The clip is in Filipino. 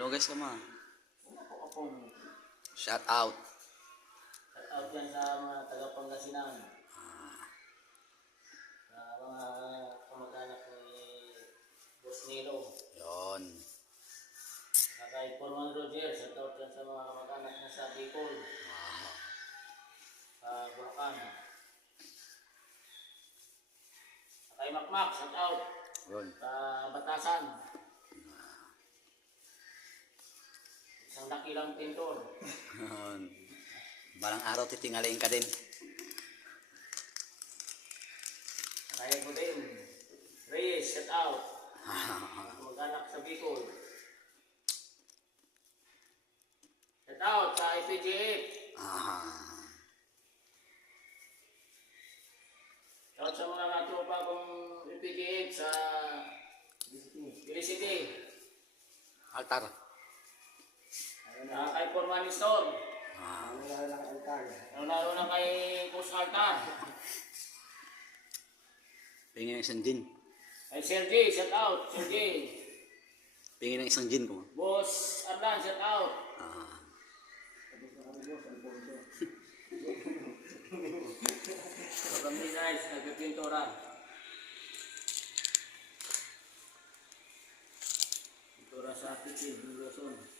Lugas ka ma. Shout Shout out. out yan sa mga taga-Pangasinan. Sa mga kamag-anak ni Boss Nilo. Yon. Kay Forman Roger, shout out yan sa mga kamag-anak niya sa Bicol. Sa Bulacan. Kay Makmak, shout out. Yon. Sa Batasan. Isang dakilang pintor. Yon. Balang araw titingalain ka din. Kaya mo din. Reyes, shout out. Mag-anak sa Bicol. Shout out sa IPGF. Shout out sa mga natupa kong IPGF sa Felicity. Altar. Kay Forman Store. Lalo na kay Boss Altar. Pingin ng isang gin. Kay Sergey, shout out. Sergey. Pingin ng isang gin ko. Boss Arlan, shout out. So kami guys, nagpipinturan. Pintura sa Pichid, Luzon.